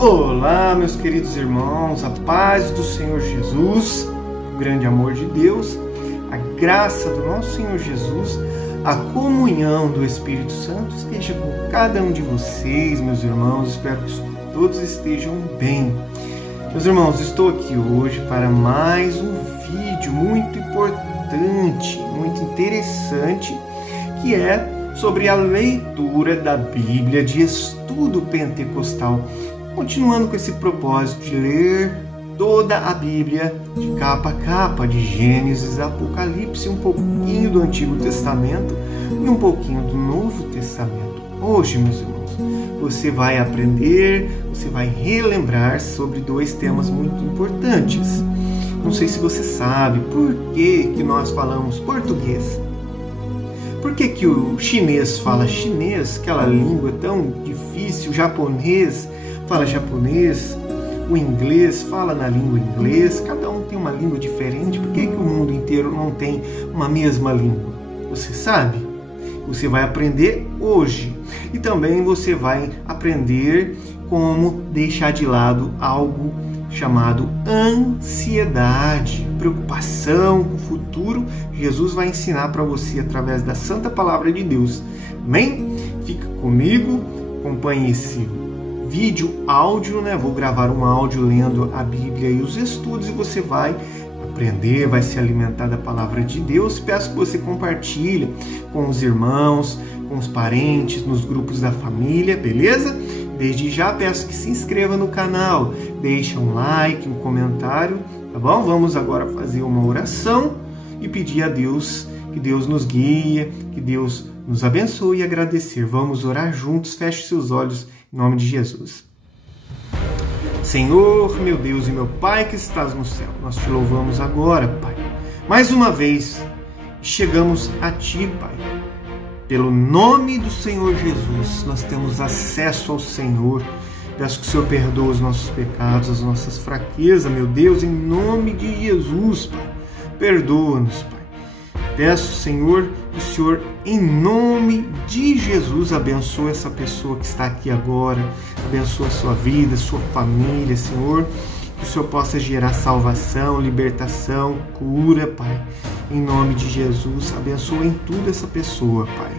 Olá, meus queridos irmãos, a paz do Senhor Jesus, o grande amor de Deus, a graça do nosso Senhor Jesus, a comunhão do Espírito Santo esteja com cada um de vocês, meus irmãos. Espero que todos estejam bem. Meus irmãos, estou aqui hoje para mais um vídeo muito importante, muito interessante, que é sobre a leitura da Bíblia de estudo pentecostal. Continuando com esse propósito de ler toda a Bíblia de capa a capa, de Gênesis a Apocalipse, um pouquinho do Antigo Testamento e um pouquinho do Novo Testamento. Hoje, meus irmãos, você vai aprender, você vai relembrar sobre dois temas muito importantes. Não sei se você sabe por que nós falamos português. Por que o chinês fala chinês, aquela língua tão difícil, o japonês fala japonês, o inglês fala na língua inglês, cada um tem uma língua diferente. Por que o mundo inteiro não tem uma mesma língua? Você sabe? Você vai aprender hoje. E também você vai aprender como deixar de lado algo chamado ansiedade, preocupação com o futuro. Jesus vai ensinar para você através da Santa Palavra de Deus. Amém? Fica comigo, acompanhe esse vídeo, áudio, Vou gravar um áudio lendo a Bíblia e os estudos, e você vai aprender, vai se alimentar da Palavra de Deus. Peço que você compartilhe com os irmãos, com os parentes, nos grupos da família, beleza? Desde já peço que se inscreva no canal, deixe um like, um comentário, tá bom? Vamos agora fazer uma oração e pedir a Deus que Deus nos guie, que Deus nos abençoe e agradecer. Vamos orar juntos, feche seus olhos em nome de Jesus. Senhor, meu Deus e meu Pai que estás no céu, nós te louvamos agora, Pai. Mais uma vez, chegamos a Ti, Pai. Pelo nome do Senhor Jesus, nós temos acesso ao Senhor. Peço que o Senhor perdoe os nossos pecados, as nossas fraquezas, meu Deus, em nome de Jesus, Pai. Perdoa-nos, Pai. Peço, Senhor, que o Senhor, em nome de Jesus, abençoe essa pessoa que está aqui agora, abençoe a sua vida, a sua família, Senhor, que o Senhor possa gerar salvação, libertação, cura, Pai, em nome de Jesus. Abençoe em tudo essa pessoa, Pai.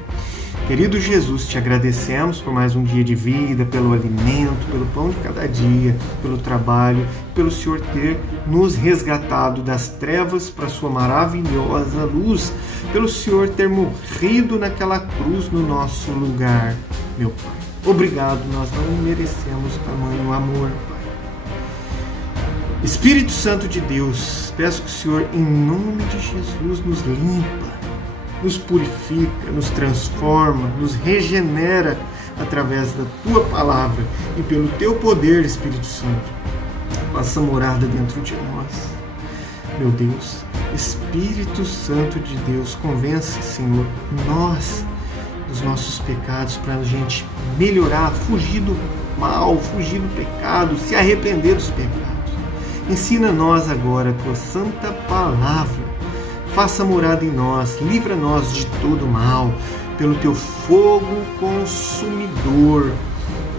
Querido Jesus, te agradecemos por mais um dia de vida, pelo alimento, pelo pão de cada dia, pelo trabalho, pelo Senhor ter nos resgatado das trevas para a sua maravilhosa luz, pelo Senhor ter morrido naquela cruz no nosso lugar, meu Pai. Obrigado, nós não merecemos tamanho amor, Pai. Espírito Santo de Deus, peço que o Senhor, em nome de Jesus, nos limpa, nos purifica, nos transforma, nos regenera através da Tua Palavra e pelo Teu poder, Espírito Santo. Faça morada dentro de nós. Meu Deus, Espírito Santo de Deus, convença, Senhor, nós dos nossos pecados para a gente melhorar, fugir do mal, fugir do pecado, se arrepender dos pecados. Ensina-nós agora a Tua Santa Palavra. Faça morada em nós, livra-nos de todo mal, pelo Teu fogo consumidor,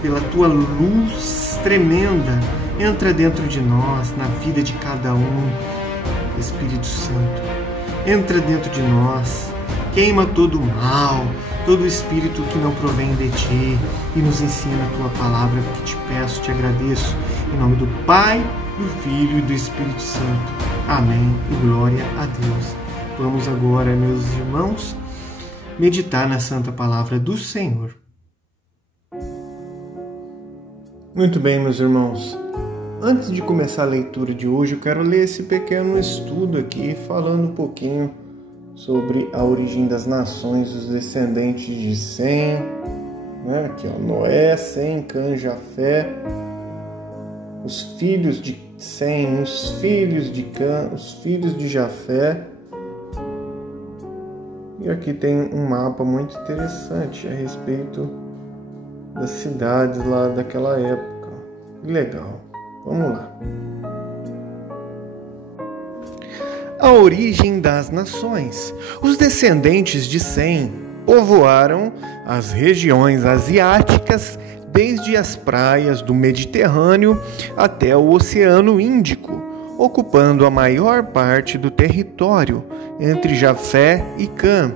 pela Tua luz tremenda. Entra dentro de nós, na vida de cada um, Espírito Santo. Entra dentro de nós, queima todo o mal, todo espírito que não provém de Ti, e nos ensina a Tua Palavra, que te peço, te agradeço, em nome do Pai, do Filho e do Espírito Santo. Amém e glória a Deus. Vamos agora, meus irmãos, meditar na Santa Palavra do Senhor. Muito bem, meus irmãos. Antes de começar a leitura de hoje, eu quero ler esse pequeno estudo aqui, falando um pouquinho sobre a origem das nações, os descendentes de Sem, Aqui, Noé, Sem, Cã, Jafé, os filhos de Sem, os filhos de Cã, os filhos de Jafé. E aqui tem um mapa muito interessante a respeito das cidades lá daquela época. Que legal. Vamos lá. A origem das nações. Os descendentes de Sem povoaram as regiões asiáticas desde desde as praias do Mediterrâneo até o Oceano Índico, ocupando a maior parte do território entre Jafé e Cã.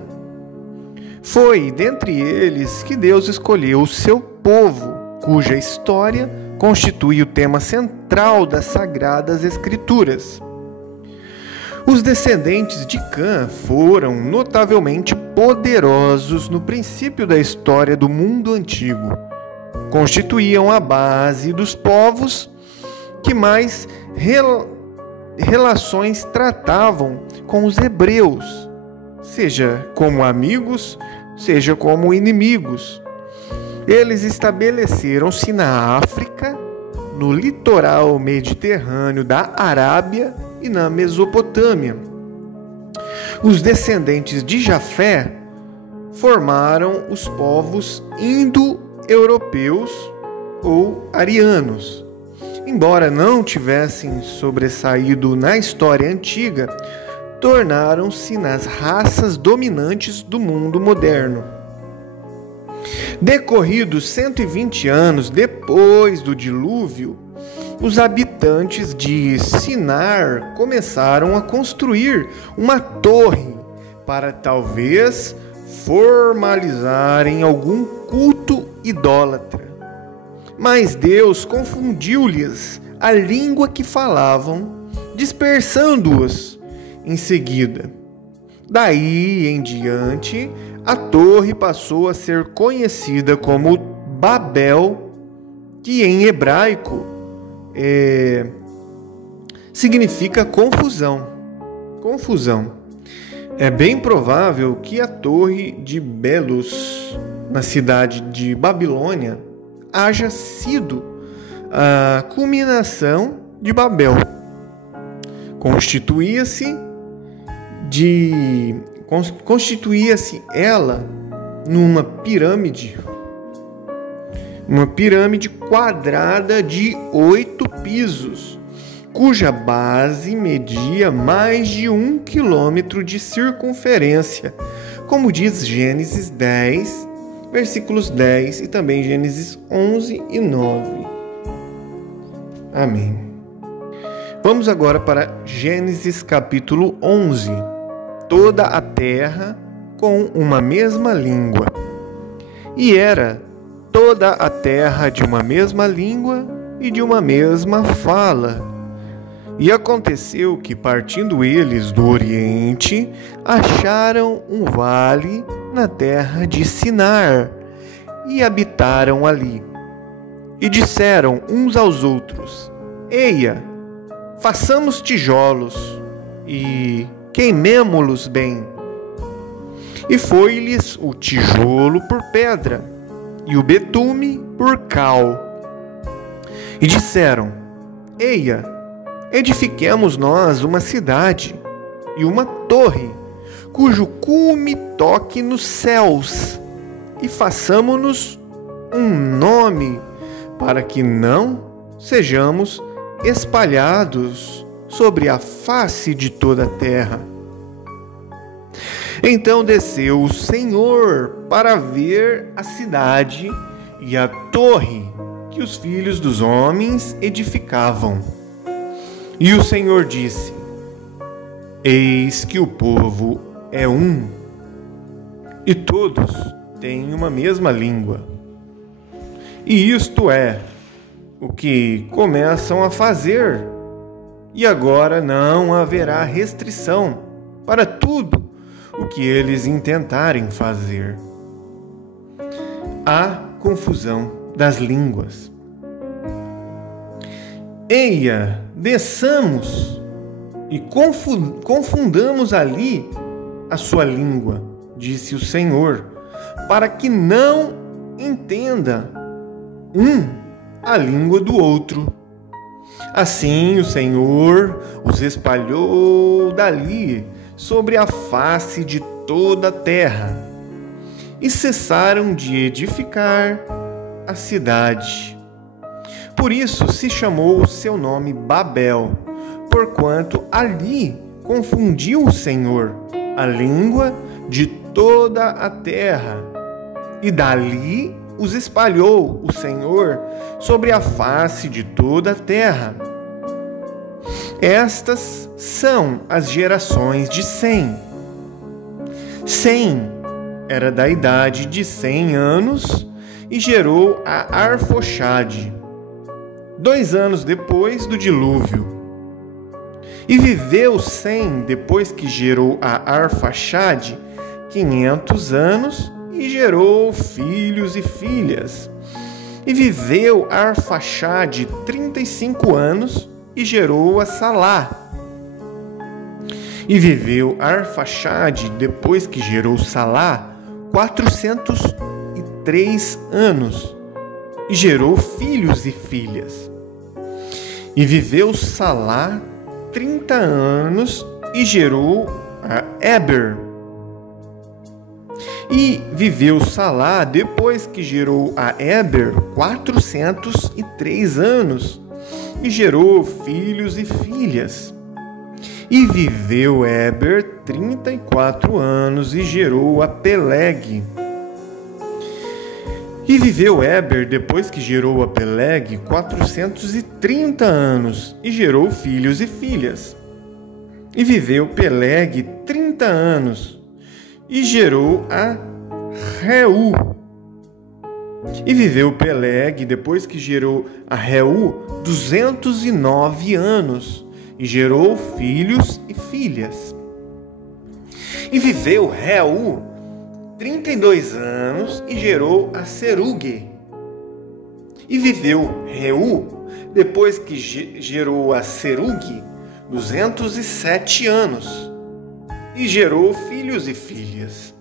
Foi dentre eles que Deus escolheu o seu povo, cuja história constitui o tema central das Sagradas Escrituras. Os descendentes de Cã foram notavelmente poderosos no princípio da história do mundo antigo. Constituíam a base dos povos que mais relações tratavam com os hebreus, seja como amigos, seja como inimigos. Eles estabeleceram-se na África, no litoral mediterrâneo da Arábia e na Mesopotâmia. Os descendentes de Jafé formaram os povos indo-europeus ou arianos. Embora não tivessem sobressaído na história antiga, tornaram-se nas raças dominantes do mundo moderno. Decorridos 120 anos depois do dilúvio, os habitantes de Sinar começaram a construir uma torre para talvez formalizarem algum culto idólatra. Mas Deus confundiu-lhes a língua que falavam, dispersando-os em seguida. Daí em diante, a torre passou a ser conhecida como Babel, que em hebraico significa confusão. Confusão. É bem provável que a torre de Belus, na cidade de Babilônia, haja sido a culminação de Babel. Constituía-se ela numa pirâmide, uma pirâmide quadrada de 8 pisos, cuja base media mais de 1 quilômetro de circunferência, como diz Gênesis 10, versículos 10 e também Gênesis 11 e 9. Amém. Vamos agora para Gênesis capítulo 11. Toda a terra com uma mesma língua. E era toda a terra de uma mesma língua e de uma mesma fala. E aconteceu que, partindo eles do Oriente, acharam um vale na terra de Sinar e habitaram ali. E disseram uns aos outros: Eia, façamos tijolos e queimemo-los bem. E foi-lhes o tijolo por pedra e o betume por cal. E disseram: Eia, edifiquemos nós uma cidade e uma torre, cujo cume toque nos céus, e façamo-nos um nome, para que não sejamos espalhados sobre a face de toda a terra. Então desceu o Senhor para ver a cidade e a torre que os filhos dos homens edificavam. E o Senhor disse: Eis que o povo é um, e todos têm uma mesma língua. E isto é o que começam a fazer, e agora não haverá restrição para tudo o que eles intentarem fazer. Há confusão das línguas. Eia, desçamos e confundamos ali a sua língua, disse o Senhor, para que não entenda a língua do outro. Assim o Senhor os espalhou dali sobre a face de toda a terra, e cessaram de edificar a cidade. Por isso se chamou o seu nome Babel, porquanto ali confundiu o Senhor a língua de toda a terra, e dali os espalhou o Senhor sobre a face de toda a terra. Estas são as gerações de Sem. Sem era da idade de 100 anos e gerou a Arfaxade, 2 anos depois do dilúvio. E viveu Sem, depois que gerou a Arfaxade, 500 anos e gerou filhos e filhas. E viveu Arfaxade 35 anos e gerou a Salá. E viveu Arfaxade, depois que gerou Salá, 403 anos e gerou filhos e filhas. E viveu Salá 30 anos e gerou a Eber. E viveu Salá, depois que gerou a Eber, 403 anos e gerou filhos e filhas. E viveu Eber 34 anos e gerou a Peleg. E viveu Eber, depois que gerou a Peleg, 430 anos e gerou filhos e filhas. E viveu Peleg 30 anos e gerou a Reu. E viveu Peleg, depois que gerou a Reu, 209 anos e gerou filhos e filhas. E viveu Reu 32 anos e gerou a Serugue. E viveu Reu, depois que gerou a Serugue, 207 anos e gerou filhos e filhas.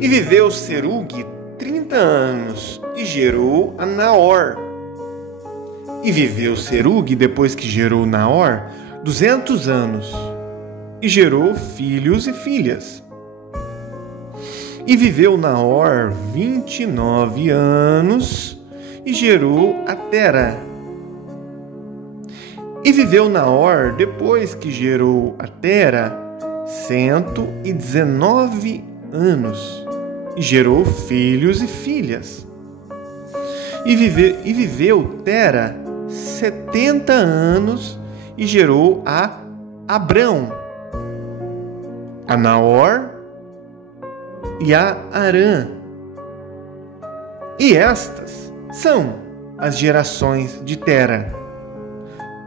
E viveu Serugue 30 anos e gerou a Naor. E viveu Serugue, depois que gerou Naor, 200 anos e gerou filhos e filhas. E viveu Naor 29 anos e gerou a Tera. E viveu Naor, depois que gerou a Tera, 119 anos e gerou filhos e filhas. E viveu Tera 70 anos e gerou a Abrão, a Naor e a Arã. E estas são as gerações de Tera.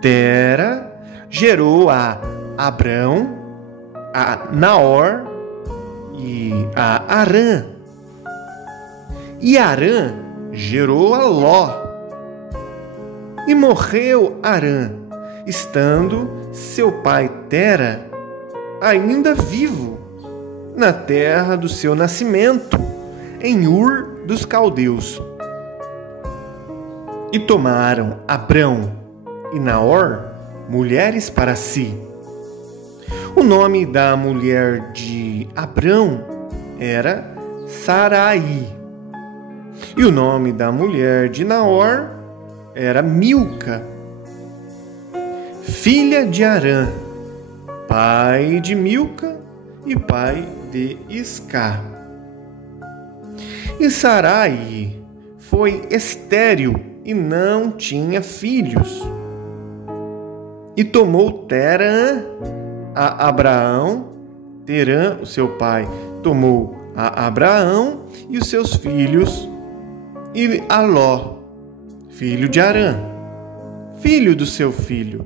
Tera gerou a Abrão, a Naor e a Arã. E Arã gerou a Ló. E morreu Arã, estando seu pai Tera ainda vivo, na terra do seu nascimento, em Ur dos Caldeus. E tomaram Abrão e Naor mulheres para si. O nome da mulher de Abrão era Sarai, e o nome da mulher de Naor era Milca, filha de Arã, pai de Milca e pai de Isca. E Sarai foi estéril e não tinha filhos. E tomou Terã a Abraão, Terã, o seu pai, tomou a Abraão e os seus filhos, e a Ló, filho de Arã, filho do seu filho,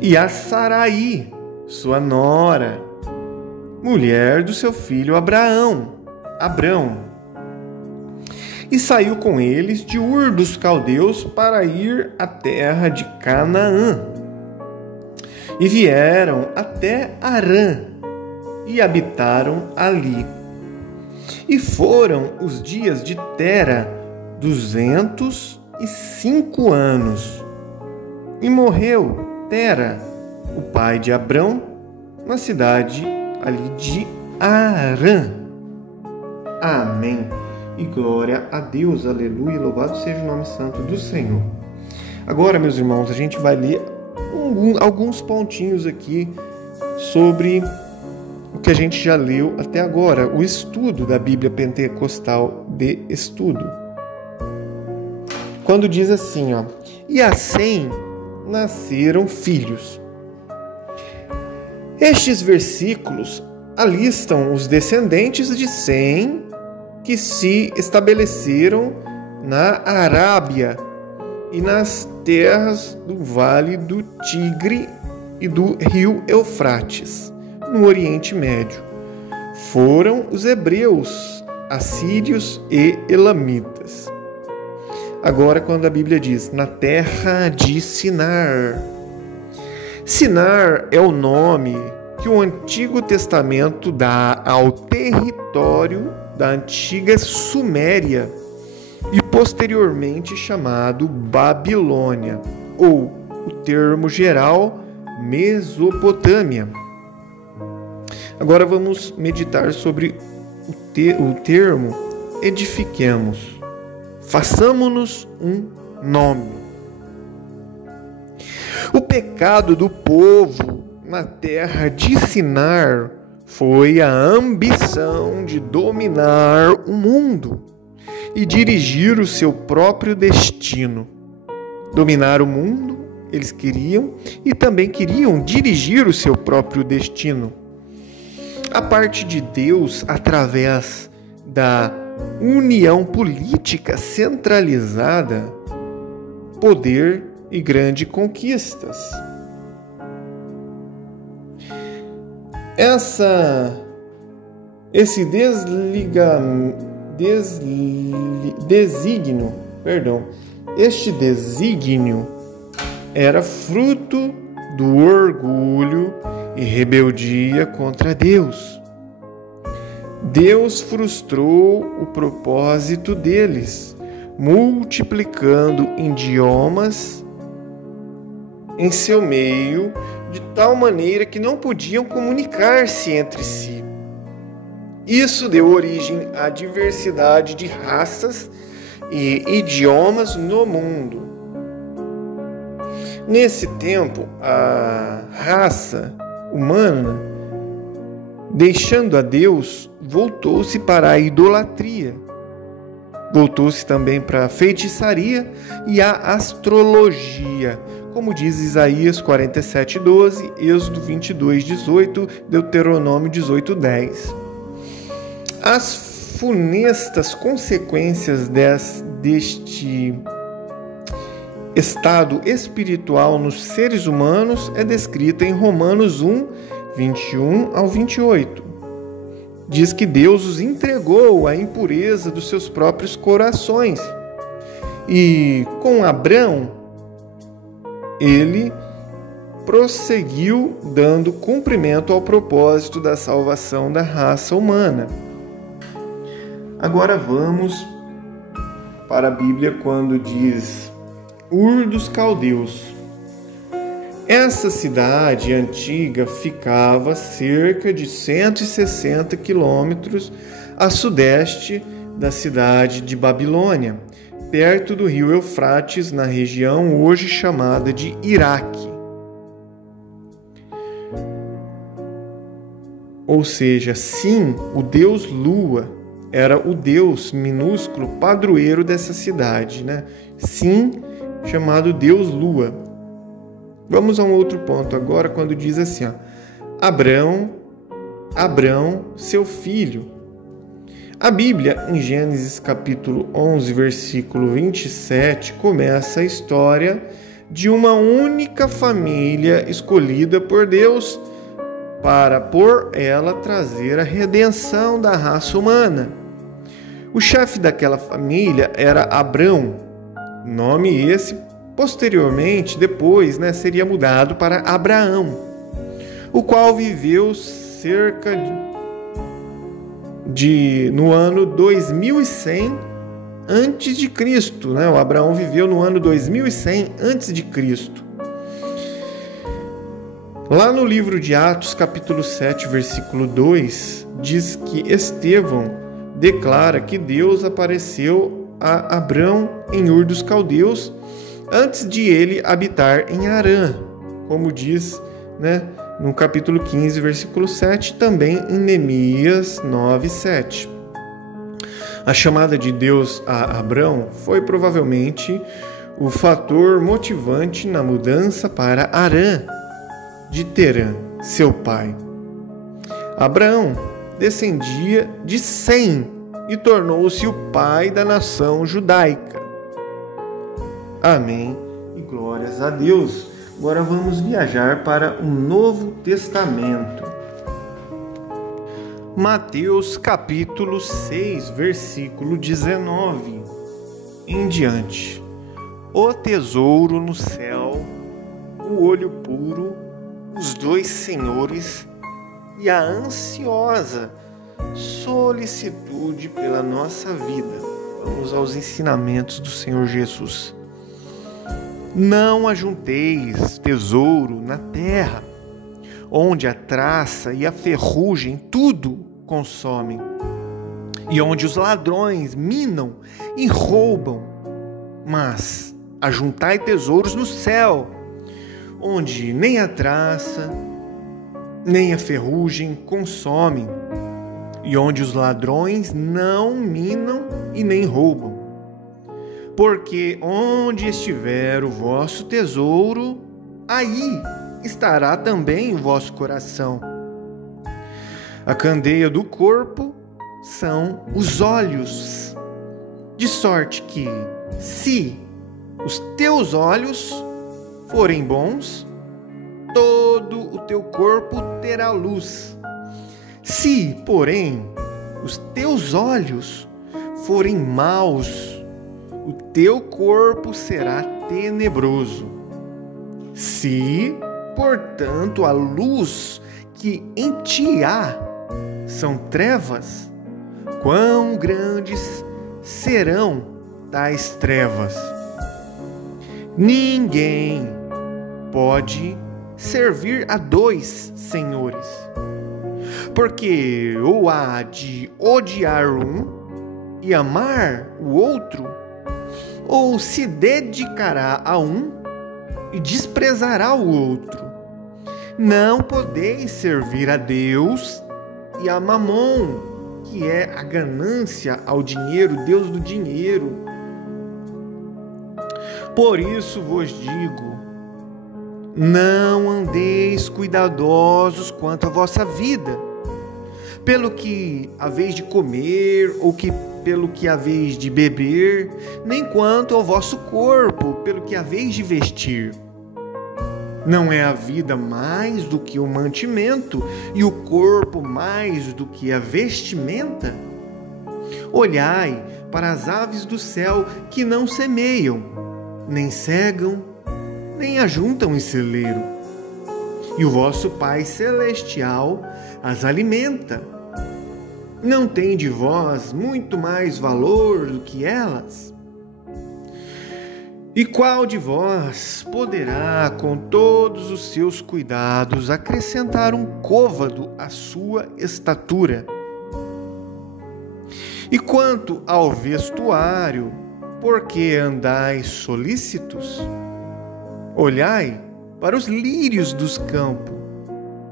e a Sarai, sua nora, mulher do seu filho Abrão. E saiu com eles de Ur dos Caldeus para ir à terra de Canaã. E vieram até Arã e habitaram ali. E foram os dias de Tera 205 anos. E morreu Tera, o pai de Abrão, na cidade ali de Arã. Amém. E glória a Deus, aleluia, louvado seja o nome santo do Senhor. Agora, meus irmãos, a gente vai ler alguns pontinhos aqui sobre o que a gente já leu até agora, o estudo da Bíblia Pentecostal de estudo. Quando diz assim, ó, e a Sem nasceram filhos. Estes versículos alistam os descendentes de Sem que se estabeleceram na Arábia e nas terras do Vale do Tigre e do rio Eufrates, no Oriente Médio. Foram os hebreus, assírios e elamitas. Agora, quando a Bíblia diz, na terra de Sinar. Sinar é o nome que o Antigo Testamento dá ao território da antiga Suméria e posteriormente chamado Babilônia, ou o termo geral Mesopotâmia. Agora vamos meditar sobre o termo edifiquemos. Façamo-nos um nome. O pecado do povo na terra de Sinar foi a ambição de dominar o mundo e dirigir o seu próprio destino. Dominar o mundo, eles queriam, e também queriam dirigir o seu próprio destino. A parte de Deus, através da união política centralizada, poder e grandes conquistas. Esse desígnio era fruto do orgulho e rebeldia contra Deus. Deus frustrou o propósito deles, multiplicando idiomas em seu meio, de tal maneira que não podiam comunicar-se entre si. Isso deu origem à diversidade de raças e idiomas no mundo. Nesse tempo, a raça humana, deixando a Deus, voltou-se para a idolatria. Voltou-se também para a feitiçaria e a astrologia, como diz Isaías 47:12, Êxodo 22:18, Deuteronômio 18:10. As funestas consequências deste estado espiritual nos seres humanos é descrita em Romanos 1:21-28. Diz que Deus os entregou à impureza dos seus próprios corações. E com Abrão, ele prosseguiu dando cumprimento ao propósito da salvação da raça humana. Agora vamos para a Bíblia quando diz Ur dos Caldeus. Essa cidade antiga ficava cerca de 160 quilômetros a sudeste da cidade de Babilônia, perto do rio Eufrates, na região hoje chamada de Iraque. Ou seja, Sim, o deus Lua, era o deus minúsculo padroeiro dessa cidade, né? Sim, chamado deus Lua. Vamos a um outro ponto agora, quando diz assim, ó, Abrão, seu filho. A Bíblia, em Gênesis capítulo 11, versículo 27, começa a história de uma única família escolhida por Deus para, por ela, trazer a redenção da raça humana. O chefe daquela família era Abrão, nome esse posteriormente, depois, seria mudado para Abraão, o qual viveu cerca no ano 2100 antes de Cristo, O Abraão viveu no ano 2100 antes de Cristo. Lá no livro de Atos, capítulo 7, versículo 2, diz que Estevão declara que Deus apareceu a Abrão em Ur dos Caldeus antes de ele habitar em Harã, como diz, no capítulo 15, versículo 7, também em Neemias 9, 7. A chamada de Deus a Abrão foi provavelmente o fator motivante na mudança para Harã, de Terã, seu pai. Abraão descendia de Sem e tornou-se o pai da nação judaica. Amém e glórias a Deus. Agora vamos viajar para o Novo Testamento. Mateus capítulo 6, versículo 19 em diante. O tesouro no céu, o olho puro, os dois senhores e a ansiosa solicitude pela nossa vida. Vamos aos ensinamentos do Senhor Jesus. Não ajunteis tesouro na terra, onde a traça e a ferrugem tudo consomem, e onde os ladrões minam e roubam. Mas ajuntai tesouros no céu, onde nem a traça, nem a ferrugem consomem, e onde os ladrões não minam e nem roubam. Porque onde estiver o vosso tesouro, aí estará também o vosso coração. A candeia do corpo são os olhos, de sorte que, se os teus olhos forem bons, todo o teu corpo terá luz. Se, porém, os teus olhos forem maus, o teu corpo será tenebroso. Se, portanto, a luz que em ti há são trevas, quão grandes serão tais trevas? Ninguém pode servir a dois senhores, porque ou há de odiar um e amar o outro, ou se dedicará a um e desprezará o outro. Não podeis servir a Deus e a Mamon, que é a ganância ao dinheiro, Deus do dinheiro. Por isso vos digo, não andeis cuidadosos quanto à vossa vida, pelo que haveis de comer, ou pelo que haveis de beber, nem quanto ao vosso corpo, pelo que haveis de vestir. Não é a vida mais do que o mantimento, e o corpo mais do que a vestimenta? Olhai para as aves do céu, que não semeiam, nem cegam, nem ajuntam em celeiro, e o vosso Pai Celestial as alimenta. Não tem de vós muito mais valor do que elas? E qual de vós poderá, com todos os seus cuidados, acrescentar um côvado à sua estatura? E quanto ao vestuário, por que andais solícitos? Olhai para os lírios dos campos,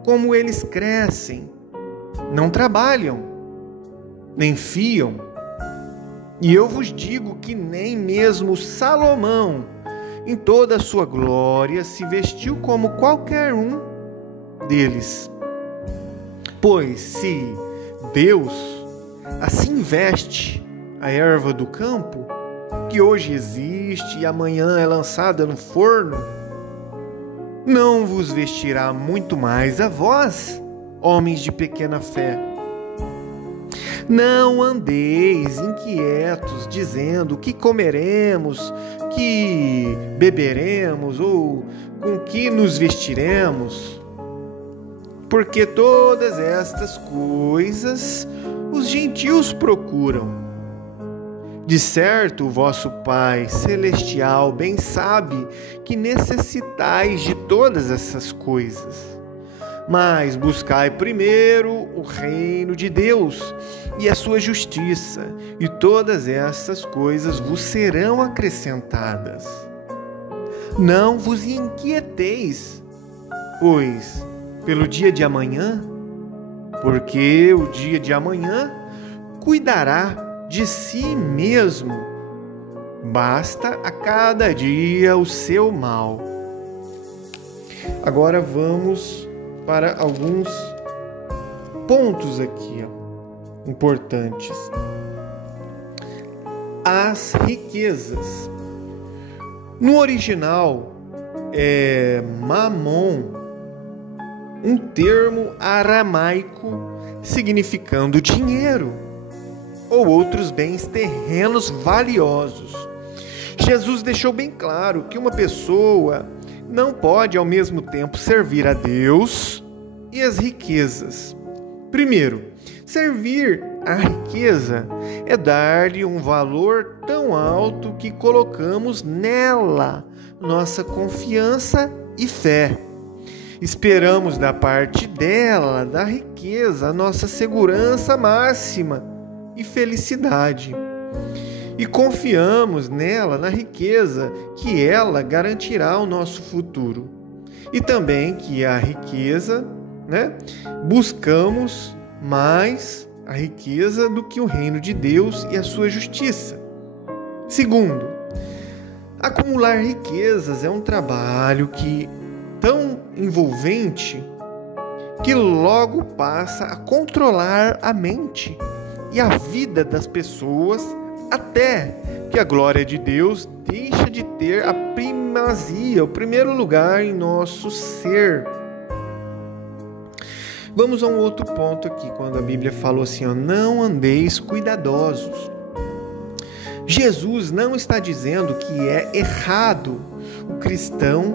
como eles crescem, não trabalham, nem fiam. E eu vos digo que nem mesmo Salomão, em toda a sua glória, se vestiu como qualquer um deles. Pois se Deus assim veste a erva do campo, que hoje existe e amanhã é lançada no forno, não vos vestirá muito mais a vós, homens de pequena fé? Não andeis inquietos, dizendo: que comeremos, que beberemos, ou com que nos vestiremos? Porque todas estas coisas os gentios procuram. De certo, o vosso Pai Celestial bem sabe que necessitais de todas essas coisas. Mas buscai primeiro o reino de Deus e a sua justiça, e todas essas coisas vos serão acrescentadas. Não vos inquieteis, pois, pelo dia de amanhã, porque o dia de amanhã cuidará de si mesmo. Basta a cada dia o seu mal. Agora vamos para alguns pontos aqui, importantes. As riquezas. No original é mamon, um termo aramaico significando dinheiro ou outros bens terrenos valiosos. Jesus deixou bem claro que uma pessoa não pode ao mesmo tempo servir a Deus e as riquezas. Primeiro, servir a riqueza é dar-lhe um valor tão alto que colocamos nela nossa confiança e fé. Esperamos da parte dela, da riqueza, a nossa segurança máxima e felicidade. E confiamos nela, na riqueza, que ela garantirá o nosso futuro. E também que a riqueza, buscamos mais a riqueza do que o reino de Deus e a sua justiça. Segundo, acumular riquezas é um trabalho tão envolvente que logo passa a controlar a mente e a vida das pessoas, até que a glória de Deus deixa de ter a primazia, o primeiro lugar em nosso ser. Vamos a um outro ponto aqui, quando a Bíblia falou assim, não andeis cuidadosos. Jesus não está dizendo que é errado o cristão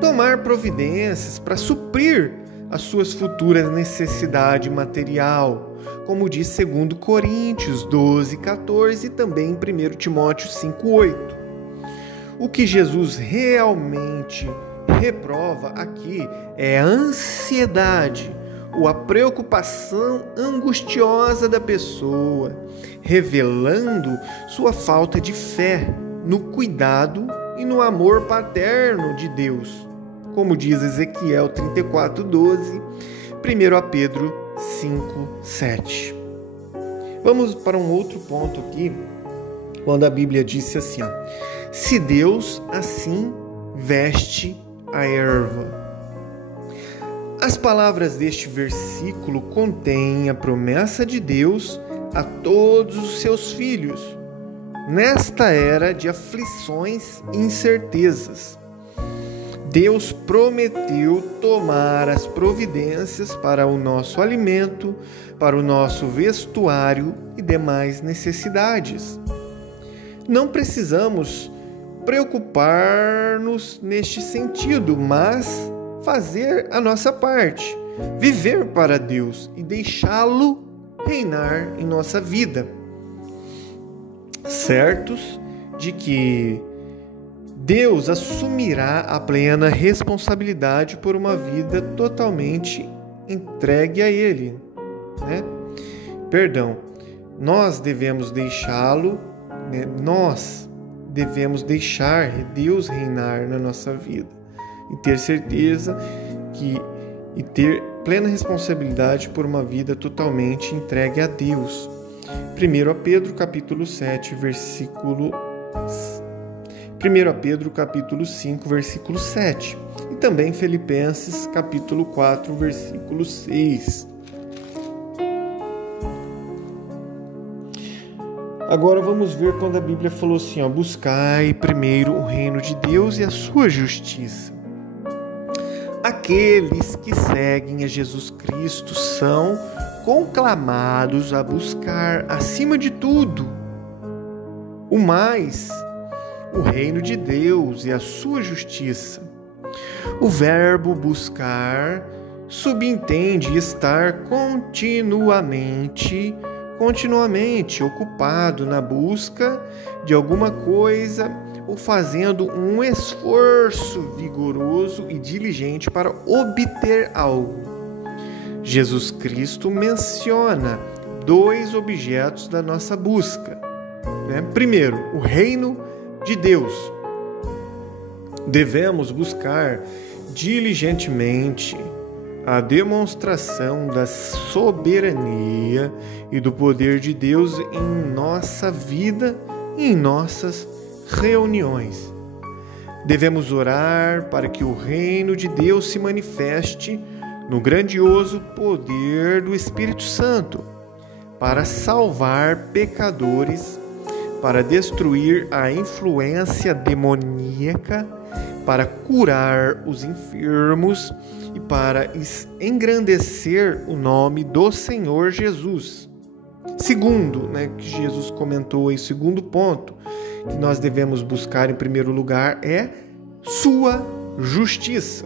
tomar providências para suprir as suas futuras necessidades material, como diz 2 Coríntios 12:14 e também 1 Timóteo 5:8. O que Jesus realmente reprova aqui é a ansiedade ou a preocupação angustiosa da pessoa, revelando sua falta de fé no cuidado e no amor paterno de Deus, como diz Ezequiel 34:12, 1 Pedro 5:7. Vamos para um outro ponto aqui, quando a Bíblia disse assim, se Deus assim veste a erva. As palavras deste versículo contêm a promessa de Deus a todos os seus filhos, nesta era de aflições e incertezas. Deus prometeu tomar as providências para o nosso alimento, para o nosso vestuário e demais necessidades. Não precisamos preocupar-nos neste sentido, mas fazer a nossa parte, viver para Deus e deixá-lo reinar em nossa vida, certos de que Deus assumirá a plena responsabilidade por uma vida totalmente entregue a Ele. Nós devemos deixá-lo, nós devemos deixar Deus reinar na nossa vida e ter certeza e ter plena responsabilidade por uma vida totalmente entregue a Deus. 1 Pedro capítulo 7, versículo 1 Pedro capítulo 5, versículo 7 e também Filipenses capítulo 4, versículo 6. Agora vamos ver quando a Bíblia falou assim, buscai primeiro o reino de Deus e a sua justiça. Aqueles que seguem a Jesus Cristo são conclamados a buscar, acima de tudo, o reino de Deus e a sua justiça. O verbo buscar subentende estar continuamente ocupado na busca de alguma coisa ou fazendo um esforço vigoroso e diligente para obter algo. Jesus Cristo menciona 2 objetos da nossa busca. Primeiro, o reino de Deus. Devemos buscar diligentemente a demonstração da soberania e do poder de Deus em nossa vida e em nossas reuniões. Devemos orar para que o reino de Deus se manifeste no grandioso poder do Espírito Santo, para salvar pecadores, para destruir a influência demoníaca, para curar os enfermos e para engrandecer o nome do Senhor Jesus. Segundo, que Jesus comentou aí, segundo ponto que nós devemos buscar em primeiro lugar é sua justiça.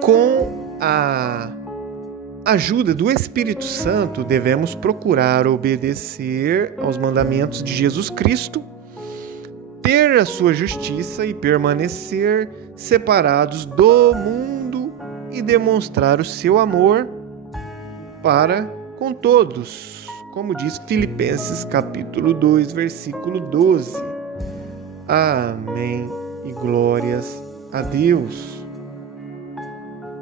Com a ajuda do Espírito Santo, devemos procurar obedecer aos mandamentos de Jesus Cristo, ter a sua justiça e permanecer separados do mundo e demonstrar o seu amor para com todos, como diz Filipenses capítulo 2, versículo 12. Amém e glórias a Deus.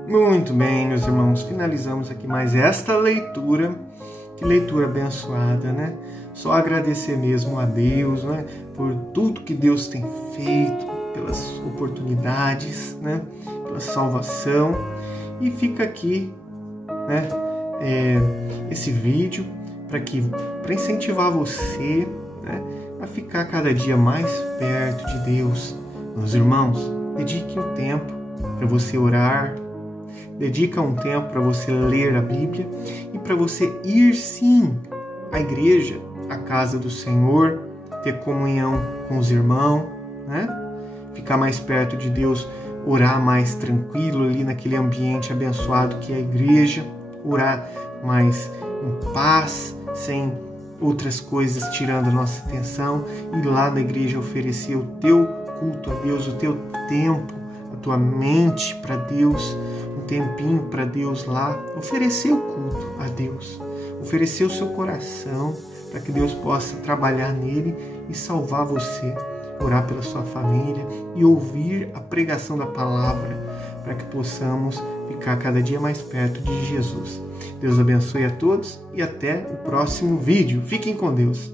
Muito bem, meus irmãos, finalizamos aqui mais esta leitura. Que leitura abençoada, né? Só agradecer mesmo a Deus, né? Por tudo que Deus tem feito, pelas oportunidades, né? Pela salvação. E fica aqui, né? Esse vídeo para incentivar você, né? A ficar cada dia mais perto de Deus. Meus irmãos, dedique um tempo para você orar. Dedica um tempo para você ler a Bíblia e para você ir sim à igreja, à casa do Senhor, ter comunhão com os irmãos, né? Ficar mais perto de Deus, orar mais tranquilo ali naquele ambiente abençoado que é a igreja, orar mais em paz, sem outras coisas tirando a nossa atenção, ir lá na igreja oferecer o teu culto a Deus, o teu tempo, a tua mente para Deus, um tempinho para Deus lá, oferecer o culto a Deus, oferecer o seu coração para que Deus possa trabalhar nele e salvar você, orar pela sua família e ouvir a pregação da palavra para que possamos ficar cada dia mais perto de Jesus. Deus abençoe a todos e até o próximo vídeo. Fiquem com Deus.